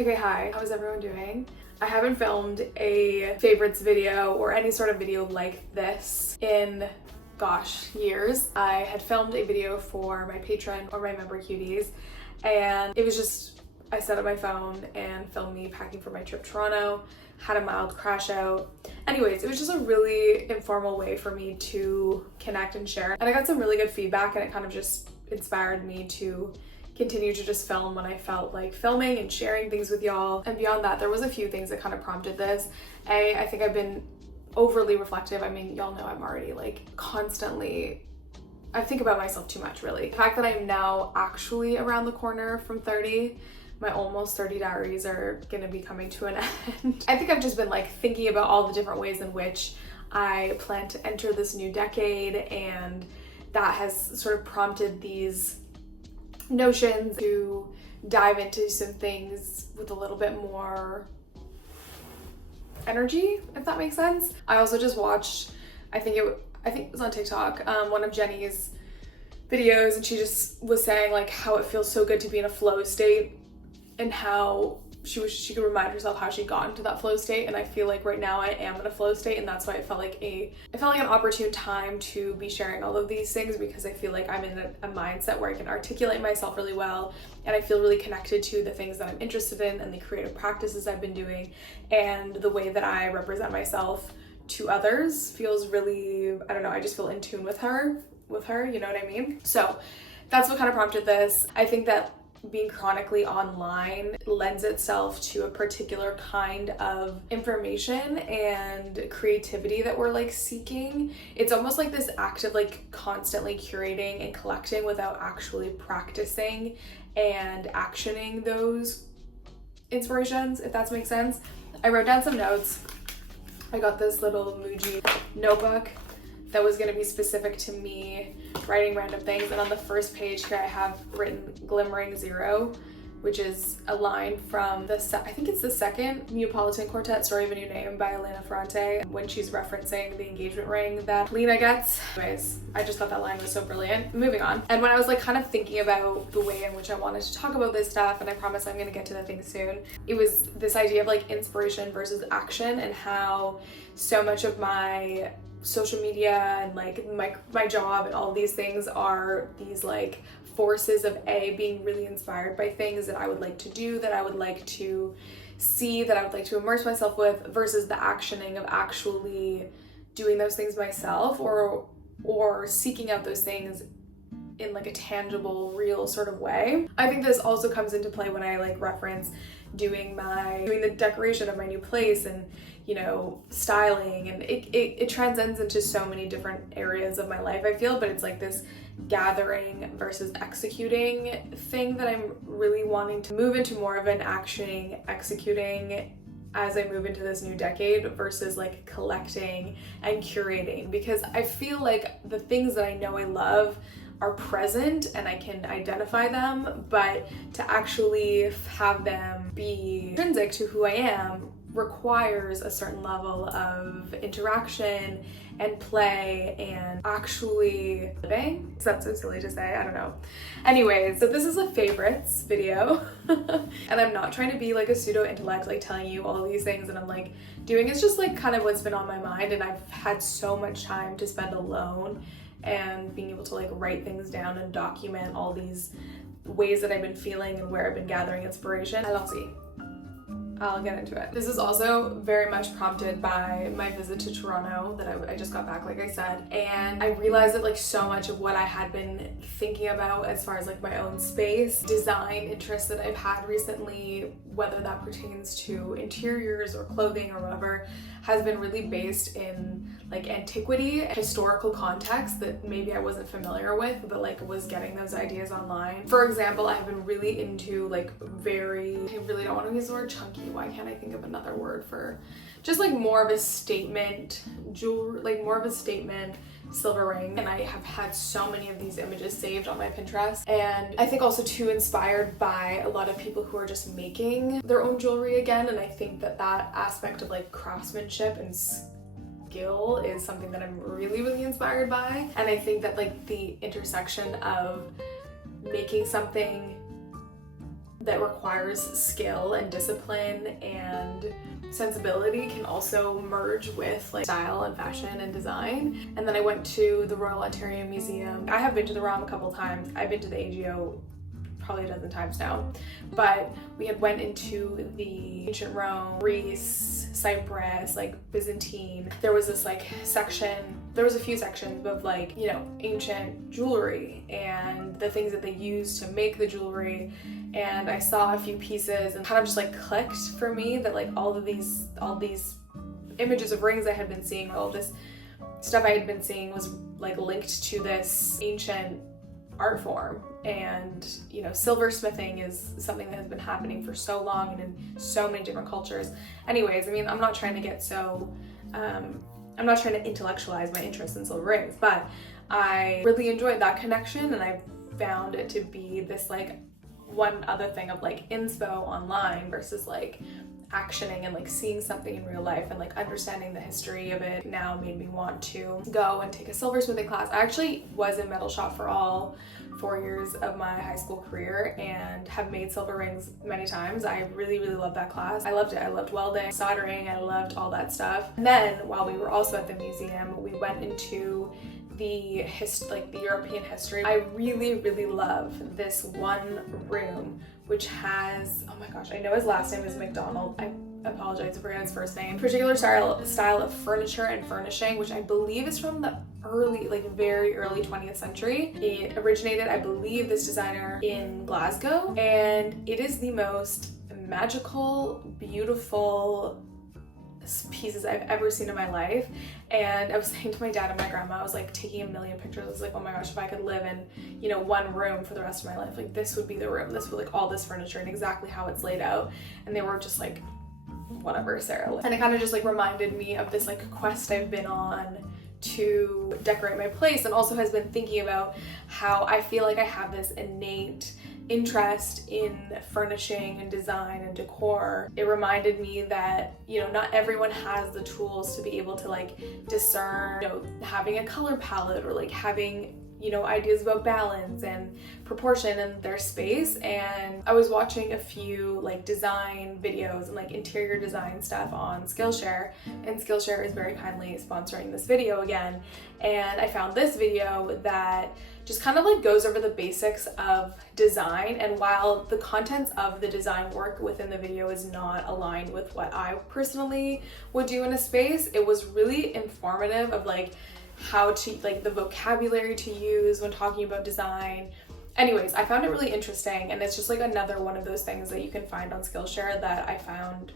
Okay, hi, how is everyone doing? I haven't filmed a favorites video or any sort of video like this in, gosh, years. I had filmed a video for my patron or my member cuties, and it was just, I set up my phone and filmed me packing for my trip to Toronto, had a mild crash out. Anyways, it was just a really informal way for me to connect and share. And I got some really good feedback, and it kind of just inspired me to continue to just film when I felt like filming and sharing things with y'all. And beyond that, there was a few things that kind of prompted this. I think I've been overly reflective. I mean, y'all know I'm already like constantly, I think about myself too much, really. The fact that I'm now actually around the corner from 30, my almost 30 diaries are gonna be coming to an end. I think I've just been like thinking about all the different ways in which I plan to enter this new decade, and that has sort of prompted these notions to dive into some things with a little bit more energy, if that makes sense. I also just watched, I think it was on TikTok, one of Jenny's videos, and she just was saying like how it feels so good to be in a flow state and how she could remind herself how she got into that flow state. And I feel like right now I am in a flow state, and that's why it felt like an opportune time to be sharing all of these things, because I feel like I'm in a mindset where I can articulate myself really well, and I feel really connected to the things that I'm interested in and the creative practices I've been doing, and the way that I represent myself to others feels really, I don't know, I just feel in tune with her, you know what I mean? So that's what kind of prompted this. I think that being chronically online lends itself to a particular kind of information and creativity that we're like seeking. It's almost like this act of like constantly curating and collecting without actually practicing and actioning those inspirations, if that makes sense. I wrote down some notes. I got this little Muji notebook that was going to be specific to me writing random things, and on the first page here I have written Glimmering Zero, which is a line from I think it's the second Neapolitan Quartet, Story of a New Name by Elena Ferrante, when she's referencing the engagement ring that Lena gets. Anyways, I just thought that line was so brilliant. Moving on. And when I was like kind of thinking about the way in which I wanted to talk about this stuff, and I promise I'm going to get to the thing soon, it was this idea of like inspiration versus action, and how so much of my social media and like my job and all these things are these like forces of being really inspired by things that I would like to do, that I would like to see, that I would like to immerse myself with, versus the actioning of actually doing those things myself, or seeking out those things in like a tangible, real sort of way. I think this also comes into play when I like reference doing the decoration of my new place, and you know, styling, and it transcends into so many different areas of my life, I feel. But it's like this gathering versus executing thing that I'm really wanting to move into more of an executing as I move into this new decade, versus like collecting and curating, because I feel like the things that I know I love are present and I can identify them, but to actually have them be intrinsic to who I am requires a certain level of interaction and play and actually living. That's so silly to say, I don't know. Anyways, so this is a favorites video and I'm not trying to be like a pseudo intellect, like telling you all these things that I'm like doing. It's just like kind of what's been on my mind, and I've had so much time to spend alone and being able to like write things down and document all these ways that I've been feeling and where I've been gathering inspiration. I'll get into it. This is also very much prompted by my visit to Toronto that I just got back, like I said, and I realized that like so much of what I had been thinking about as far as like my own space, design interests that I've had recently, whether that pertains to interiors or clothing or whatever, has been really based in like antiquity, historical context that maybe I wasn't familiar with, but like was getting those ideas online. For example, I've been really into like I really don't want to use the word chunky. Why can't I think of another word for just like more of a statement jewelry, like more of a statement silver ring. And I have had so many of these images saved on my Pinterest, and I think also too inspired by a lot of people who are just making their own jewelry again. And I think that aspect of like craftsmanship and skill is something that I'm really, really inspired by. And I think that like the intersection of making something that requires skill and discipline and sensibility can also merge with like style and fashion and design. And then I went to the Royal Ontario Museum. I have been to the ROM a couple times. I've been to the AGO probably a dozen times now, but we had went into the ancient Rome, Greece, Cyprus, like Byzantine. There was this like section, there was a few sections of like, you know, ancient jewelry and the things that they used to make the jewelry. And I saw a few pieces and kind of just like clicked for me that like all these images of rings I had been seeing, all this stuff I had been seeing was like linked to this ancient art form. And you know, silversmithing is something that has been happening for so long and in so many different cultures. Anyways, I mean, I'm not trying to get so I'm not trying to intellectualize my interest in silver rings, but I really enjoyed that connection, and I found it to be this like one other thing of like inspo online versus like actioning and like seeing something in real life and like understanding the history of it now made me want to go and take a silversmithing class. I actually was in metal shop for all 4 years of my high school career and have made silver rings many times. I really loved that class. I loved it. I loved welding, soldering, I loved all that stuff. And then while we were also at the museum, we went into the European history. I really love this one room which has, oh my gosh, I know his last name is McDonald. I apologize, I forget his first name. Particular style of furniture and furnishing, which I believe is from the very early 20th century. It originated, I believe, this designer in Glasgow, and it is the most magical, beautiful pieces I've ever seen in my life. And I was saying to my dad and my grandma, I was like taking a million pictures. I was like, oh my gosh, if I could live in, you know, one room for the rest of my life, like this would be the room. This would like all this furniture and exactly how it's laid out. And they were just like, whatever, Sarah. And it kind of just like reminded me of this like quest I've been on to decorate my place, and also has been thinking about how I feel like I have this innate interest in furnishing and design and decor. It reminded me that, you know, not everyone has the tools to be able to like discern, you know, having a color palette or like having, you know, ideas about balance and proportion in their space. And I was watching a few like design videos and like interior design stuff on Skillshare, and Skillshare is very kindly sponsoring this video again. And I found this video that just kind of like goes over the basics of design, and while the contents of the design work within the video is not aligned with what I personally would do in a space, it was really informative of like how to, like the vocabulary to use when talking about design. Anyways, I found it really interesting, and it's just like another one of those things that you can find on Skillshare that I found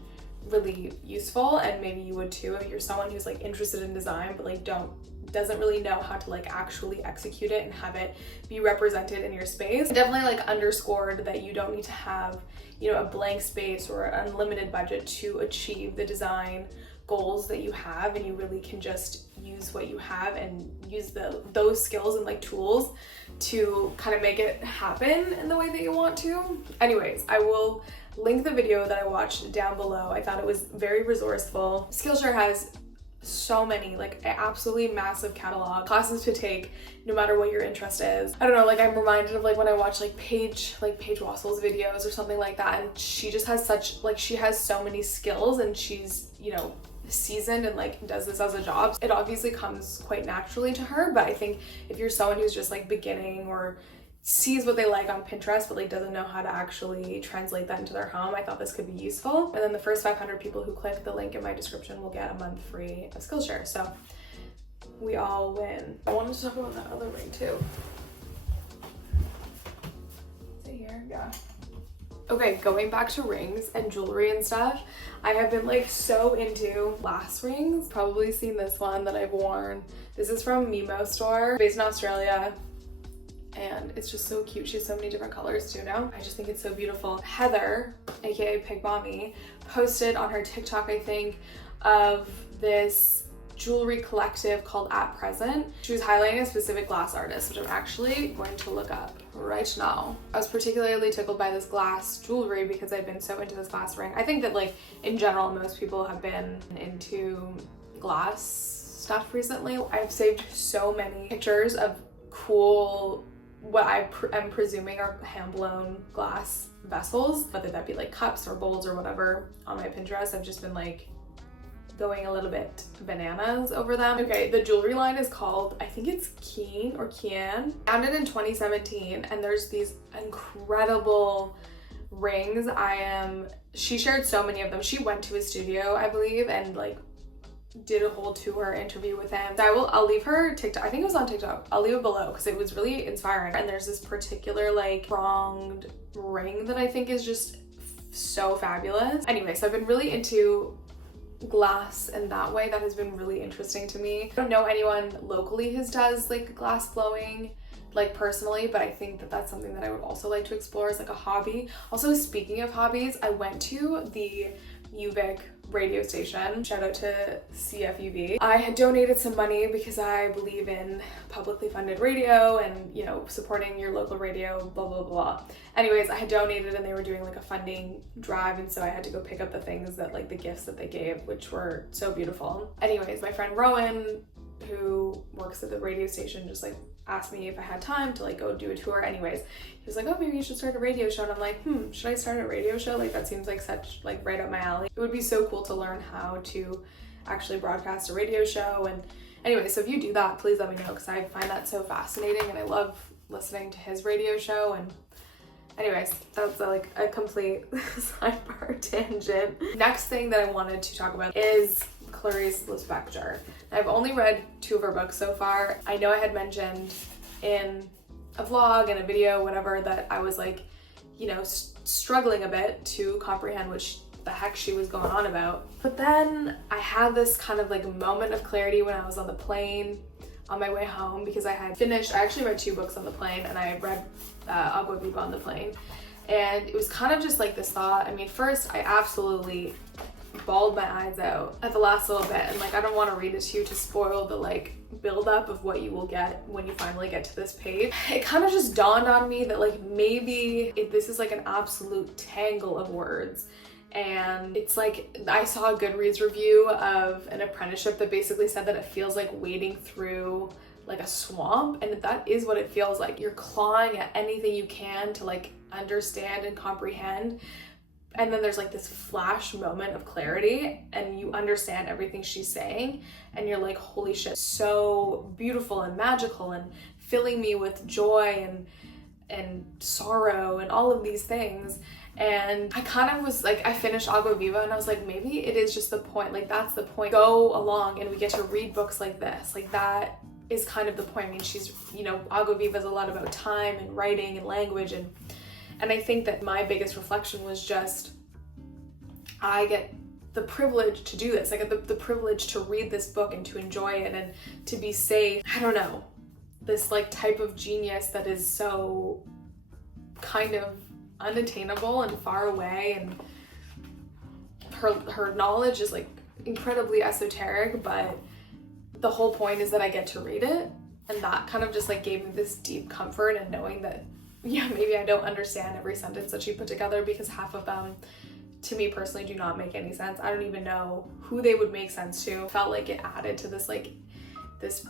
really useful, and maybe you would too if you're someone who's like interested in design but like doesn't really know how to like actually execute it and have it be represented in your space. It definitely like underscored that you don't need to have, you know, a blank space or an unlimited budget to achieve the design goals that you have, and you really can just use what you have and use those skills and like tools to kind of make it happen in the way that you want to. Anyways, I will link the video that I watched down below. I thought it was very resourceful. Skillshare has so many, like an absolutely massive catalog, classes to take no matter what your interest is. I don't know, like I'm reminded of like when I watch like Paige Wassel's videos or something like that, and she just has she has so many skills, and she's, you know, seasoned and like does this as a job. It obviously comes quite naturally to her, but I think if you're someone who's just like beginning or sees what they like on Pinterest but like doesn't know how to actually translate that into their home, I thought this could be useful. And then the first 500 people who click the link in my description will get a month free of Skillshare, so we all win. I wanted to talk about that other ring too. Is it here? Yeah. Okay, going back to rings and jewelry and stuff, I have been like so into glass rings. Probably seen this one that I've worn. This is from Mimo store, based in Australia, and it's just so cute. She has so many different colors too now. I just think it's so beautiful. Heather, aka Pig Mommy, posted on her TikTok, I think, of this jewelry collective called At Present. She was highlighting a specific glass artist, which I'm actually going to look up right now. I was particularly tickled by this glass jewelry because I've been so into this glass ring. I think that like in general most people have been into glass stuff recently. I've saved so many pictures of cool what am presuming are hand-blown glass vessels, whether that be like cups or bowls or whatever. On my Pinterest, I've just been like going a little bit bananas over them. Okay, the jewelry line is called, I think it's Keen or Kian. Founded in 2017, and there's these incredible rings. She shared so many of them. She went to his studio, I believe, and like did a whole tour interview with him. I'll leave her TikTok. I think it was on TikTok. I'll leave it below because it was really inspiring. And there's this particular like pronged ring that I think is just so fabulous. Anyway, so I've been really into glass in that way. That has been really interesting to me. I don't know anyone locally who does like glass blowing like personally, but I think that that's something that I would also like to explore as like a hobby. Also, speaking of hobbies, I went to the UVic radio station. Shout out to CFUV. I had donated some money because I believe in publicly funded radio and, you know, supporting your local radio, blah, blah, blah. Anyways, I had donated and they were doing like a funding drive, and so I had to go pick up the things that like the gifts that they gave, which were so beautiful. Anyways, my friend Rowan, who works at the radio station, just like asked me if I had time to like go do a tour. Anyways, he was like, oh, maybe you should start a radio show. And I'm like, should I start a radio show? Like that seems like such like right up my alley. It would be so cool to learn how to actually broadcast a radio show. And anyway, so if you do that, please let me know, because I find that so fascinating and I love listening to his radio show. And anyways, that's like a complete sidebar tangent. Next thing that I wanted to talk about is Clarice Lispector. I've only read 2 of her books so far. I know I had mentioned in a vlog and a video, whatever, that I was like, you know, struggling a bit to comprehend what the heck she was going on about. But then I had this kind of like moment of clarity when I was on the plane on my way home, because I actually read 2 books on the plane, and I read Agua, Viva on the plane. And it was kind of just like this thought. I mean, first I absolutely bawled my eyes out at the last little bit, and like I don't want to read it to you to spoil the like build up of what you will get when you finally get to this page. It kind of just dawned on me that like maybe this is like an absolute tangle of words. And it's like, I saw a Goodreads review of an apprenticeship that basically said that it feels like wading through like a swamp, and that is what it feels like. You're clawing at anything you can to like understand and comprehend, and then there's like this flash moment of clarity and you understand everything she's saying, and you're like, holy shit, so beautiful and magical and filling me with joy and sorrow and all of these things. And I kind of was like, I finished Agua Viva and I was like, maybe it is just the point, like that's the point. Go along and we get to read books like this, like that is kind of the point. I mean, she's, you know, Agua Viva is a lot about time and writing and language, and I think that my biggest reflection was just, I get the privilege to do this. I get the privilege to read this book and to enjoy it and to be safe. I don't know, this like type of genius that is so kind of unattainable and far away, and her knowledge is like incredibly esoteric, but the whole point is that I get to read it, and that kind of just like gave me this deep comfort in knowing that, yeah, maybe I don't understand every sentence that she put together, because half of them to me personally do not make any sense. I don't even know who they would make sense to. Felt like it added to this like this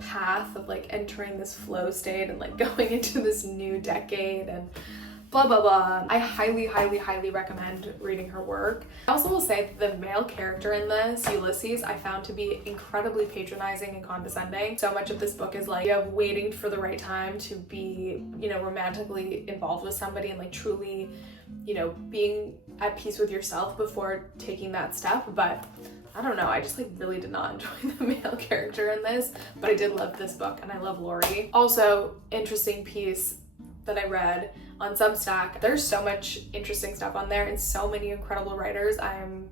path of like entering this flow state and like going into this new decade and blah blah blah. I highly recommend reading her work. I also will say that the male character in this, Ulysses, I found to be incredibly patronizing and condescending. So much of this book is like, you have waiting for the right time to be, you know, romantically involved with somebody and like truly, you know, being at peace with yourself before taking that step. But I don't know, I just like really did not enjoy the male character in this, but I did love this book and I love Lori. Also, interesting piece that I read on Substack. There's so much interesting stuff on there and so many incredible writers. I'm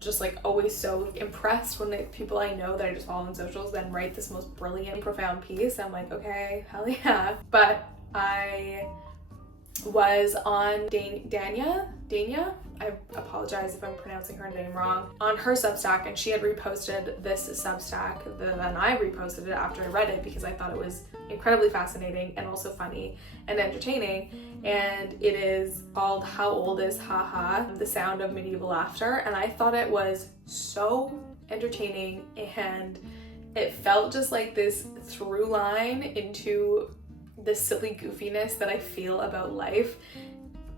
just like always so impressed when people I know that I just follow on socials then write this most brilliant, profound piece. I'm like, okay, hell yeah. But I was on Dania, I apologize if I'm pronouncing her name wrong, on her Substack, and she had reposted this Substack, then I reposted it after I read it because I thought it was incredibly fascinating and also funny and entertaining. And it is called How Old Is Haha? The Sound of Medieval Laughter, and I thought it was so entertaining, and it felt just like this through line into the silly goofiness that I feel about life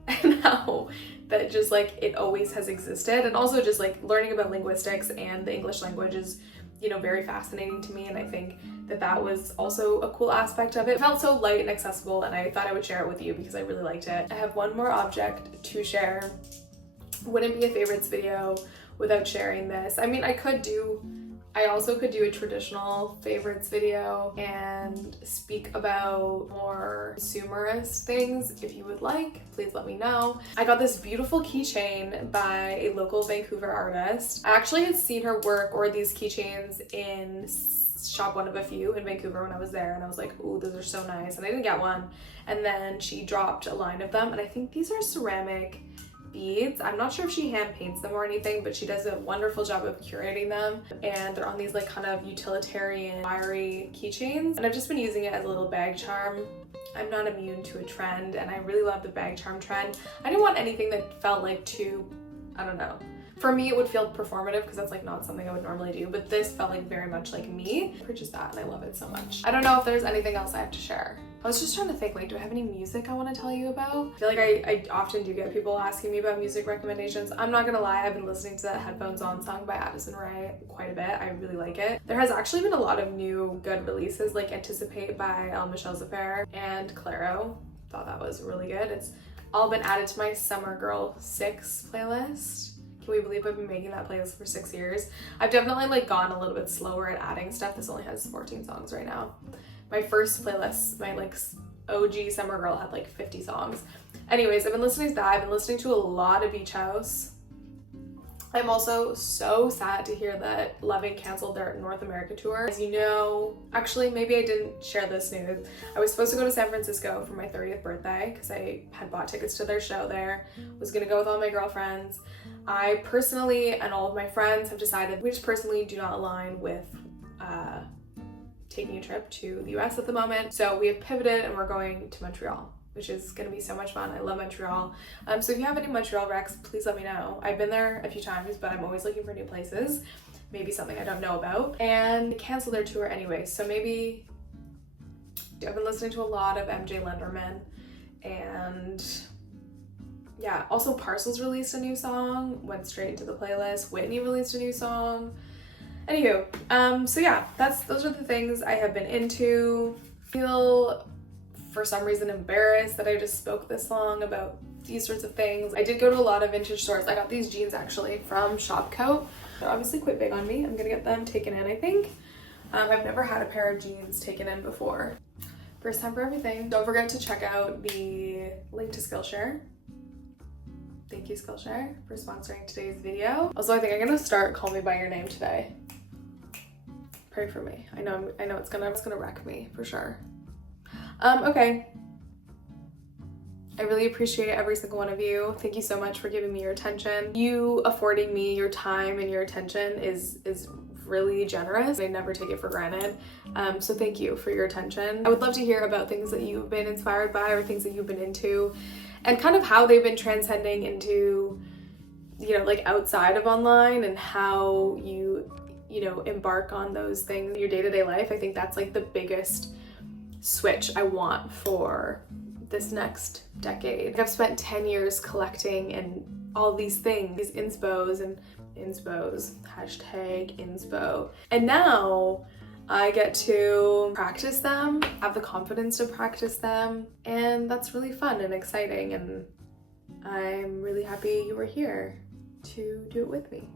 and how that just like it always has existed. And also just like learning about linguistics and the English language is, you know, very fascinating to me, and I think that that was also a cool aspect of it. It felt so light and accessible, and I thought I would share it with you because I really liked it. I have one more object to share. Wouldn't be a favorites video without sharing this. I mean, I also could do a traditional favorites video and speak about more consumerist things. If you would like, please let me know. I got this beautiful keychain by a local Vancouver artist. I actually had seen her work or these keychains in Shop One of a Few in Vancouver when I was there, and I was like, ooh, those are so nice, and I didn't get one. And then she dropped a line of them, and I think these are ceramic beads. I'm not sure if she hand paints them or anything, but she does a wonderful job of curating them, and they're on these like kind of utilitarian wiry keychains, and I've just been using it as a little bag charm. I'm not immune to a trend, and I really love the bag charm trend. I didn't want anything that felt like too, I don't know. For me, it would feel performative because that's like not something I would normally do, but this felt like very much like me. I purchased that and I love it so much. I don't know if there's anything else I have to share. I was just trying to think, like, do I have any music I want to tell you about? I feel like I often do get people asking me about music recommendations. I'm not gonna lie, I've been listening to that Headphones On song by Addison Rae quite a bit. I really like it. There has actually been a lot of new good releases, like Anticipate by Michelle Zaffer and Claro. Thought that was really good. It's all been added to my Summer Girl 6 playlist. Can we believe I've been making that playlist for 6 years? I've definitely like gone a little bit slower at adding stuff. This only has 14 songs right now. My first playlist, my like OG Summer Girl, had like 50 songs. Anyways, I've been listening to that. I've been listening to a lot of Beach House. I'm also so sad to hear that Loving canceled their North America tour. As you know, actually maybe I didn't share this news. I was supposed to go to San Francisco for my 30th birthday because I had bought tickets to their show there. Was gonna go with all my girlfriends. I personally and all of my friends have decided we just personally do not align with taking a trip to the US at the moment. So we have pivoted and we're going to Montreal, which is gonna be so much fun. I love Montreal. So if you have any Montreal recs, please let me know. I've been there a few times, but I'm always looking for new places. Maybe something I don't know about. And they canceled their tour anyway, so maybe I've been listening to a lot of MJ Lenderman, and yeah, also Parcels released a new song, went straight into the playlist. Whitney released a new song. Anywho, so yeah, those are the things I have been into. Feel for some reason embarrassed that I just spoke this long about these sorts of things. I did go to a lot of vintage stores. I got these jeans actually from Shopcoat. They're obviously quite big on me. I'm gonna get them taken in, I think. I've never had a pair of jeans taken in before. First time for everything. Don't forget to check out the link to Skillshare. Thank you, Skillshare, for sponsoring today's video. Also, I think I'm gonna start Call Me By Your Name today. Pray for me. I know it's gonna wreck me for sure. Okay. I really appreciate every single one of you. Thank you so much for giving me your attention. You affording me your time and your attention is really generous. I never take it for granted. So thank you for your attention. I would love to hear about things that you've been inspired by or things that you've been into, and kind of how they've been transcending into, you know, like outside of online, and how you know, embark on those things in your day-to-day life. I think that's like the biggest switch I want for this next decade. I've spent 10 years collecting and all these things, these inspos, hashtag inspo. And now I get to practice them, have the confidence to practice them, and that's really fun and exciting, and I'm really happy you were here to do it with me.